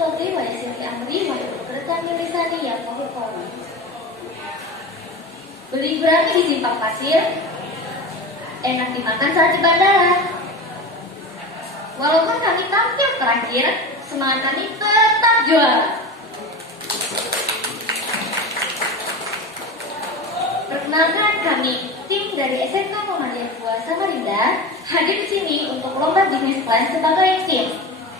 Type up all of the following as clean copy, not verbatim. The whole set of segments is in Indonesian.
Sodri wa yassir amri wa uqdatan min lisani yafqahu qawli. Beli gurami di simpang pasir, enak dimakan saat di bandara. Walaupun kami tampil terakhir, semangat kami tetap juara. Perkenalkan, kami tim dari SMK Muhammadiyah 2 Samarinda hadir di sini untuk lomba bisnis plan sebagai tim.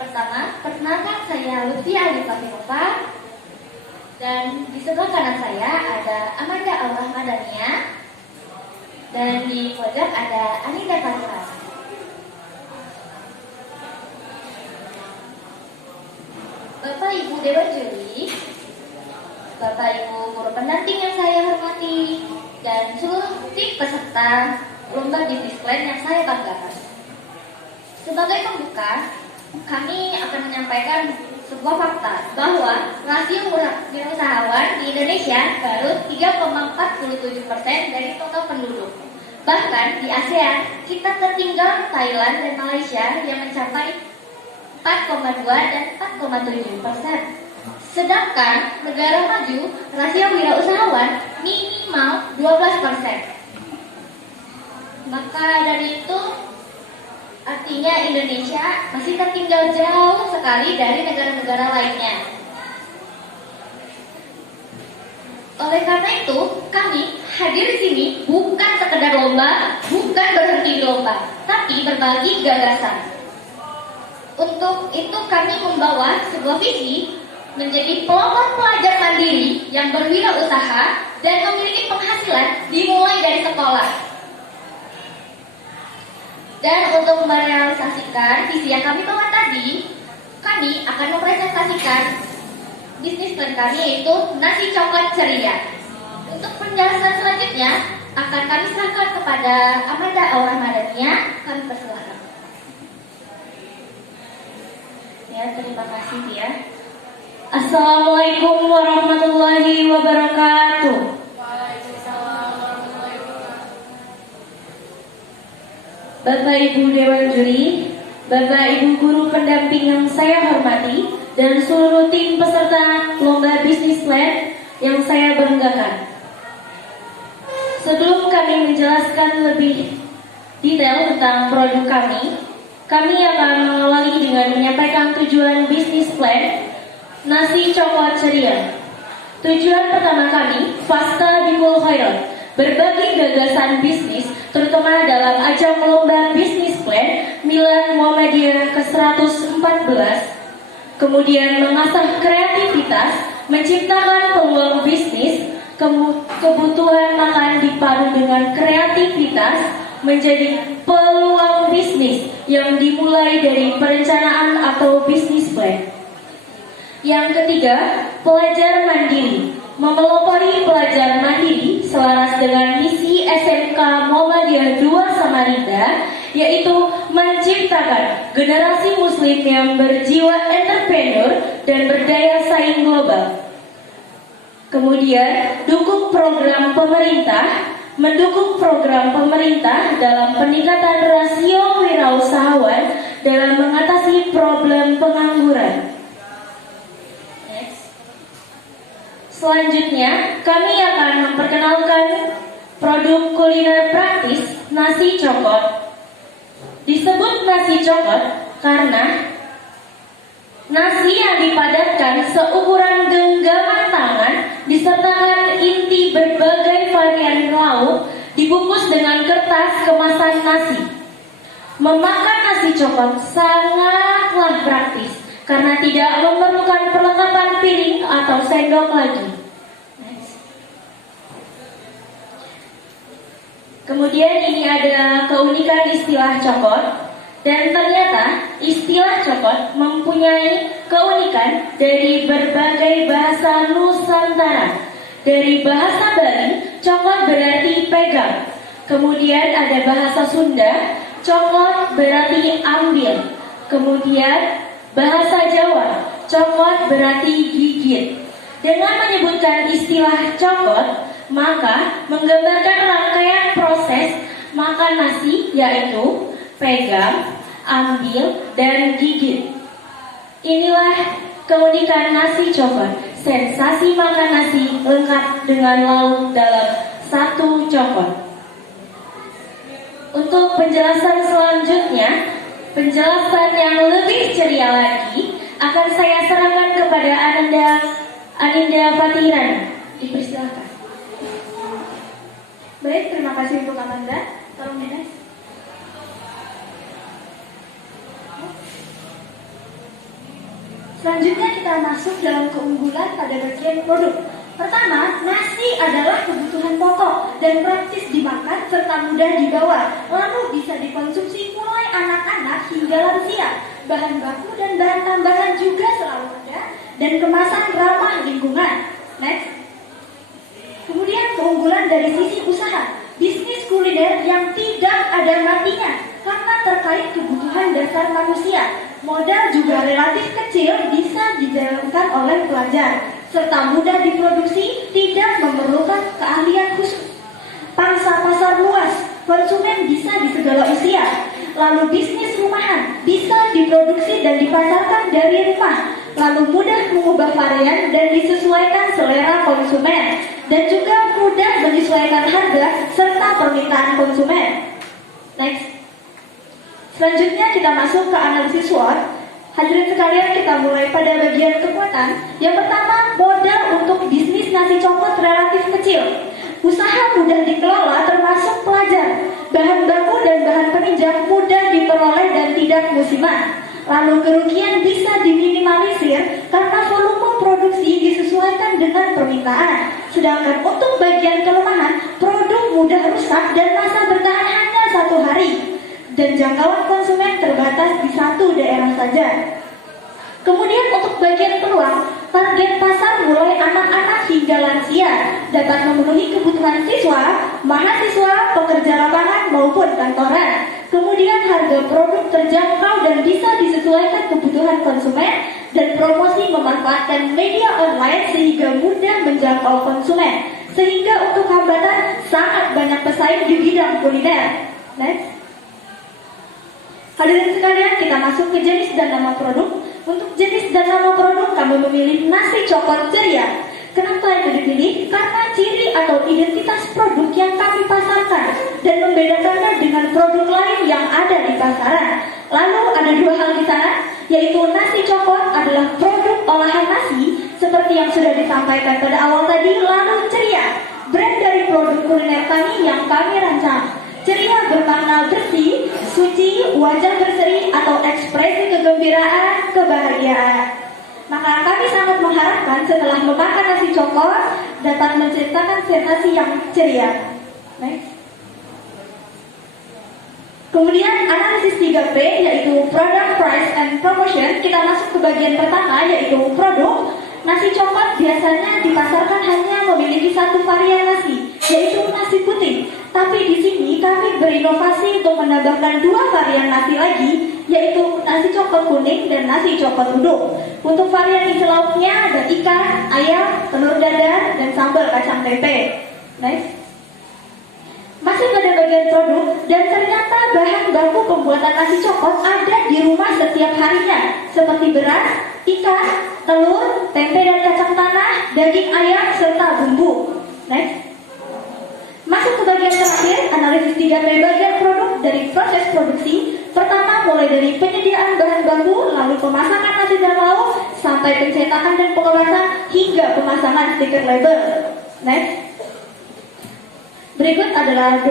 Pertama, perkenalkan saya Lutfi Alifah Fatimova, dan di sebelah kanan saya ada Amanda Aurah Madania, dan di pojok ada Anida Fadila. Bapak Ibu Dewan Juri, Bapak Ibu guru pendamping yang saya hormati, dan seluruh tim peserta lomba bisnis plan yang saya banggakan. Sebagai pembuka, kami akan menyampaikan sebuah fakta bahwa rasio wirausahawan di Indonesia baru 3,47% dari total penduduk. Bahkan di ASEAN, kita tertinggal Thailand dan Malaysia yang mencapai 4,2 dan 4,7%. Sedangkan negara maju, rasio wirausahawan minimal 12%. Maka dari itu, artinya Indonesia masih tertinggal jauh sekali dari negara-negara lainnya. Oleh karena itu, kami hadir di sini bukan sekedar lomba, bukan berhenti di lomba, tapi berbagi gagasan. Untuk itu kami membawa sebuah visi menjadi pelopor pelajar mandiri yang berwirausaha dan memiliki penghasilan dimulai dari sekolah. Dan untuk merealisasikan visi yang kami bawa tadi, kami akan mempresentasikan bisnis plan kami, yaitu nasi coklat ceria. Untuk penjelasan selanjutnya akan kami serahkan kepada Amanda Aurah Madania. Kami persilakan. Ya, terima kasih ya. Assalamualaikum warahmatullahi wabarakatuh. Bapak Ibu Dewan Juri, Bapak Ibu guru pendamping yang saya hormati, dan seluruh tim peserta lomba bisnis plan yang saya banggakan. Sebelum kami menjelaskan lebih detail tentang produk kami akan mengawali dengan menyampaikan tujuan bisnis plan nasi coklat ceria. Tujuan pertama kami, Fasta Bikul Khairat, berbagi gagasan bisnis, terutama dalam ajang lomba bisnis plan Milan Muhammadiyah ke-114. Kemudian mengasah kreativitas, menciptakan peluang bisnis, kebutuhan makan dipadu dengan kreativitas menjadi peluang bisnis yang dimulai dari perencanaan atau bisnis plan. Yang ketiga, pelajar mandiri. Memelopori pelajar mandiri selaras dengan misi SMK Muhammadiyah 2 Samarinda, yaitu menciptakan generasi muslim yang berjiwa entrepreneur dan berdaya saing global. Kemudian, mendukung program pemerintah dalam peningkatan rasio wirausahawan dalam mengatasi problem pengangguran. Selanjutnya, kami akan memperkenalkan produk kuliner praktis nasi coklat. Disebut nasi coklat karena nasi yang dipadatkan seukuran genggaman tangan disertakan inti berbagai varian lauk dibungkus dengan kertas kemasan nasi. Memakan nasi coklat sangatlah praktis karena tidak memerlukan perlengkapan piring atau sendok lagi. Kemudian ini ada keunikan istilah coklat, dan ternyata istilah coklat mempunyai keunikan dari berbagai bahasa Nusantara. Dari bahasa Bali, coklat berarti pegang. Kemudian ada bahasa Sunda, coklat berarti ambil. Kemudian bahasa Jawa, coklat berarti gigit. Dengan menyebutkan istilah coklat, maka menggambarkan rangkaian proses makan nasi, yaitu pegang, ambil, dan gigit. Inilah Keunikan nasi coklat, sensasi makan nasi lengkap dengan lauk dalam satu coklat. Untuk penjelasan selanjutnya, penjelasan yang lebih ceria lagi akan saya serahkan kepada Aninda Fatihirani. Dipersilakan. Baik, terima kasih untuk Amanda. Tolong Dinas. Selanjutnya kita masuk dalam keunggulan pada bagian produk. Pertama, nasi adalah kebutuhan pokok dan praktis dimakan serta mudah dibawa, lalu bisa dikonsumsi mulai anak-anak hingga lansia. Bahan baku dan bahan tambahan juga selalu ada dan kemasan ramah lingkungan. Next. Kemudian keunggulan dari sisi usaha, bisnis kuliner yang tidak ada matinya karena terkait kebutuhan dasar manusia. Modal juga relatif kecil bisa dijalankan oleh pelajar, serta mudah diproduksi, tidak memerlukan keahlian khusus. Pangsa pasar luas, konsumen bisa di segala usia. Lalu bisnis rumahan bisa diproduksi dan dipasarkan dari rumah, lalu mudah mengubah varian dan disesuaikan selera konsumen, dan juga mudah menyesuaikan harga serta permintaan konsumen. Next. Selanjutnya kita masuk ke analisis SWOT. Hadirin sekalian, kita mulai pada bagian kekuatan. Yang pertama, modal untuk bisnis nasi coklat relatif kecil. Usaha mudah dikelola termasuk pelajar. Bahan baku dan bahan penunjang mudah diperoleh dan tidak musiman. Lalu kerugian bisa diminimalisir karena volume produksi disesuaikan dengan permintaan. Sedangkan untuk bagian kelemahan, produk mudah rusak dan masa bertahan hanya 1 hari. Dan jangkauan konsumen terbatas di 1 daerah saja. Kemudian untuk bagian peluang, target pasar mulai anak-anak hingga lansia, dapat memenuhi kebutuhan siswa, mahasiswa, pekerja lapangan maupun kantoran. Kemudian harga produk terjangkau dan bisa disesuaikan kebutuhan konsumen, dan promosi memanfaatkan media online sehingga mudah menjangkau konsumen. Sehingga untuk hambatan sangat banyak pesaing di bidang kuliner. Next. Hadirin sekalian, kita masuk ke jenis dan nama produk. Untuk jenis dan nama produk, kami memilih nasi coklat ceria. Kenapa itu dipilih? Karena ciri atau identitas produk yang kami pasarkan dan membedakannya dengan produk lain yang ada di pasaran. Lalu ada 2 hal di sana, yaitu nasi coklat adalah produk olahan nasi seperti yang sudah disampaikan pada awal tadi. Lalu ceria, brand dari produk kuliner kami yang kami rancang. Ceria bermakna bersih, suci, wajah berseri, atau ekspresi kegembiraan, kebahagiaan. Maka kami sangat mengharapkan setelah memakan nasi coklat dapat menciptakan sensasi yang ceria. Next. Kemudian analisis 3P, yaitu Product, Price, and Promotion. Kita masuk ke bagian pertama, yaitu produk. Nasi coklat biasanya dipasarkan hanya memiliki 1 varian nasi, yaitu nasi putih. Tapi di sini kami berinovasi untuk menambahkan 2 varian nasi lagi, yaitu nasi coklat kuning dan nasi coklat uduk. Untuk varian isi lauknya ada ikan, ayam, telur dadar, dan sambal kacang tempe. Next. Masih pada bagian produk, dan ternyata bahan baku pembuatan nasi coklat ada di rumah setiap harinya, seperti beras, ikan, telur, tempe dan kacang tanah, daging ayam, serta bumbu. Next. Masuk ke bagian terakhir, analisis 3P bagian produk dari proses produksi. Pertama, mulai dari penyediaan bahan baku, lalu pemasangan nasi dan lauk, sampai pencetakan dan pengemasan, hingga pemasangan stiker label. Next. Berikut adalah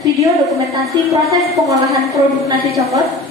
video dokumentasi proses pengolahan produk nasi coklat.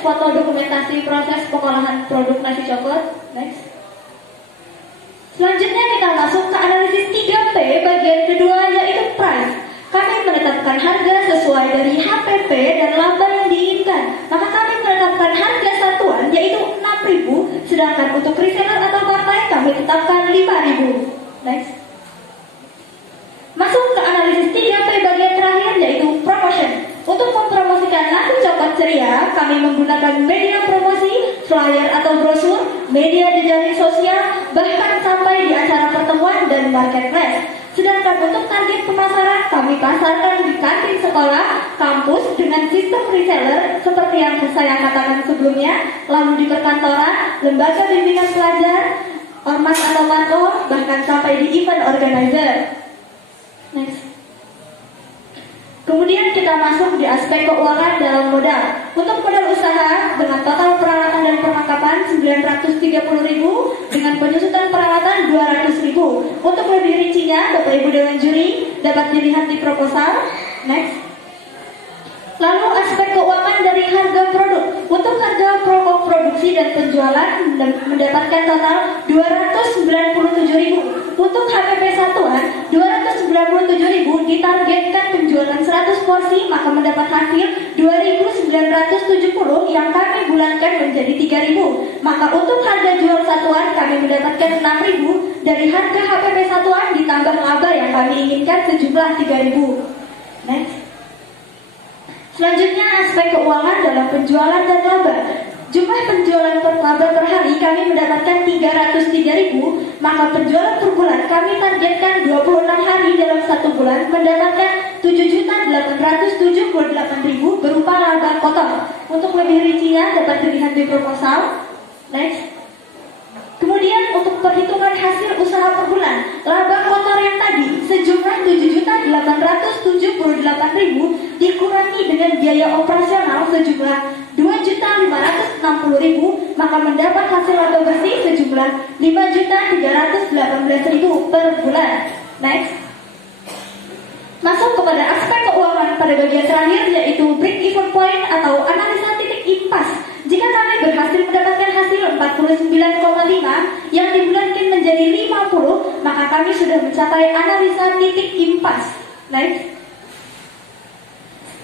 foto dokumentasi proses pengolahan produk nasi coklat. Next. Selanjutnya kita masuk ke analisis 3P bagian kedua, yaitu price. Kami menetapkan harga sesuai dari HPP dan laba yang diinginkan. Maka kami menetapkan harga satuan yaitu 6.000, sedangkan untuk reseller atau partai kami tetapkan 5.000. Next. Masuk ke analisis 3P bagian terakhir, yaitu promotion. Untuk mempromosikan nasi coklat ceria, kami menggunakan media promosi, flyer atau brosur, media jejaring sosial, bahkan sampai di acara pertemuan dan marketplace. Sedangkan untuk target pemasaran, kami pasarkan di kantin sekolah, kampus dengan sistem reseller seperti yang saya katakan sebelumnya, lalu di perkantoran, lembaga bimbingan pelajar, ormas atau markom, bahkan sampai di event organizer. Next. Kemudian kita masuk di aspek keuangan dalam modal. Untuk modal usaha dengan total peralatan dan perlengkapan 930.000, dengan penyusutan peralatan 200.000. Untuk lebih rincinya, Bapak Ibu Dewan Juri dapat dilihat di proposal. Next. Lalu aspek keuangan dari harga produk. Untuk harga pokok produksi dan penjualan mendapatkan total 297.000. Untuk HPP satuan 297.000 ditargetkan penjualan 100 porsi, maka mendapat hasil 2.970 yang kami bulatkan menjadi 3.000. Maka untuk harga jual satuan kami mendapatkan 6.000 dari harga HPP satuan ditambah laba yang kami inginkan sejumlah 3.000. Next. Selanjutnya aspek keuangan dalam penjualan dan laba. Jumlah penjualan per laba per hari kami mendapatkan 303.000, maka penjualan per bulan kami targetkan 26 hari dalam satu bulan mendapatkan 7.878.000 berupa laba kotor. Untuk lebih rincinya dapat dilihat di proposal. Next. Kemudian untuk perhitungan hasil usaha per bulan, laba kotor yang tadi sejumlah 7.878.000 dikurangi dengan biaya operasional sejumlah 2.560.000, maka mendapat hasil laba bersih sejumlah 5.318.000 per bulan. Next. Masuk kepada aspek keuangan pada bagian terakhir, yaitu break even point atau analisa titik impas. Jika kami berhasil mendapatkan hasil 49,5 yang dibulatkan menjadi 50, maka kami sudah mencapai analisa titik impas. Next.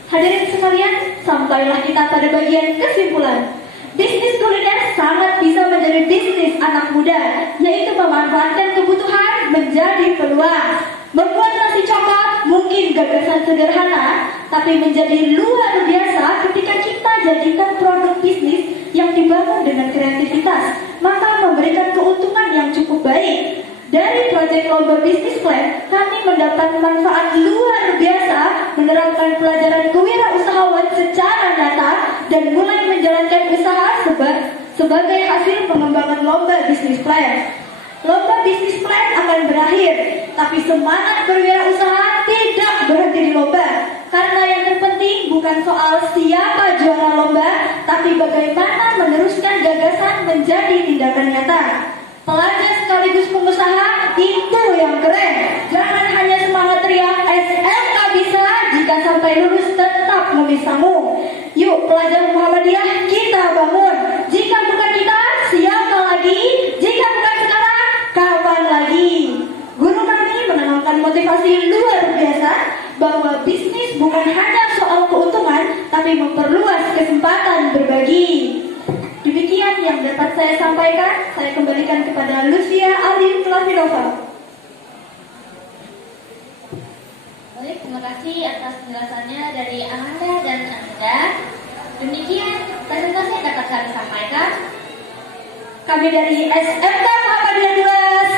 Hadirin sekalian, sampailah kita pada bagian kesimpulan. Bisnis kuliner sangat bisa menjadi bisnis anak muda, yaitu memanfaatkan kebutuhan menjadi peluang. Membuat nasi coklat mungkin gagasan sederhana, tapi menjadi luar biasa ketika kita jadikan produk bisnis yang dibangun dengan kreativitas, maka memberikan keuntungan yang cukup baik. Dari proyek Lomba Bisnis Plan, kami mendapat manfaat luar biasa menerapkan pelajaran kewirausahaan secara nyata dan mulai menjalankan usaha sebagai hasil pengembangan Lomba Bisnis Plan. Lomba Bisnis Plan akan berakhir, tapi semangat berwirausaha tidak berhenti di lomba. Karena yang terpenting bukan soal siapa juara lomba, tapi bagaimana meneruskan gagasan menjadi tindakan nyata. Pelajar sekaligus pengusaha itu yang keren. Jangan hanya semangat teriak SMK bisa, jika sampai lulus tetap memisahmu. Yuk pelajar Muhammadiyah, kita bangun. Jika bukan kita, siapa lagi? Jika bukan sekarang, kapan lagi? Guru kami menanamkan motivasi luar biasa bahwa bisnis bukan hanya soal keuntungan, tapi memperluas kesempatan berbagi. Demikian yang dapat saya sampaikan. Saya kembalikan kepada Lucia Aldin Flavinova. Baik, terima kasih atas penjelasannya dari Anda dan Anda. Demikian presentasi yang dapat kami sampaikan. Kami dari SMK Muhammadiyah 2